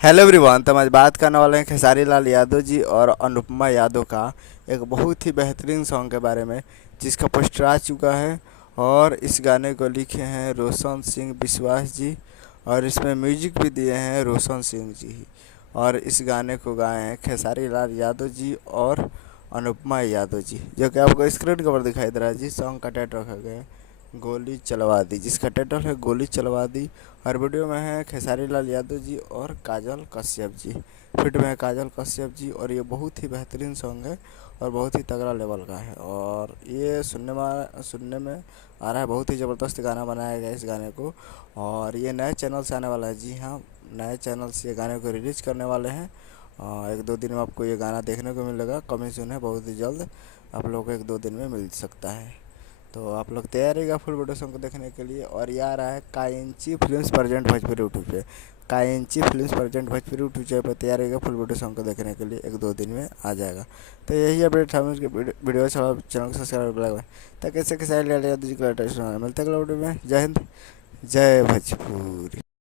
Hello everyone. तो हम आज बात करने वाले हैं खेसारी लाल यादव जी और अनुपमा यादव का एक बहुत ही बेहतरीन सॉन्ग के बारे में, जिसका पोस्टर आ चुका है। और इस गाने को लिखे हैं रोशन सिंह विश्वास जी, और इसमें म्यूजिक भी दिए हैं रोशन सिंह जी ही। और इस गाने को गाए हैं खेसारी लाल यादव जी और अनुपमा यादव जी, जो कि आपको स्क्रीन के ऊपर दिखाई दे रहा है जी। सॉन्ग का टाइटल रखा गया है गोली चलवा दी, जिसका टाइटल है गोली चलवा दी। और वीडियो में है खेसारी लाल यादव जी और काजल कश्यप जी। फिट में है काजल कश्यप जी। और ये बहुत ही बेहतरीन सॉन्ग है और बहुत ही तगड़ा लेवल का है। और ये सुनने में आ रहा है, बहुत ही ज़बरदस्त गाना बनाया गया है इस गाने को। और ये नए चैनल से आने वाला है जी हाँ, नए चैनल से ये गाने को रिलीज करने वाले हैं। एक दो दिन में आपको ये गाना देखने को मिलेगा। कमिंग सून है, बहुत ही जल्द आप लोगों को एक दो दिन में मिल सकता है। तो आप लोग तैयार रहिएगा फुल वीडियो सॉन्ग को देखने के लिए। और ये आ रहा है Kainchi films present Bhojpuri YouTube पे। Kainchi films present Bhojpuri YouTube channel पर तैयार रहिएगा फुल वीडियो सॉन्ग को देखने के लिए। एक दो दिन में आ जाएगा। तो यही अपडेट था उसके वीडियो अच्छा चैनल को सब्सक्राइब लगा ताकि कैसे कैसे मिलते हैं अगले वीडियो में। जय हिंद, जय भोजपुरी।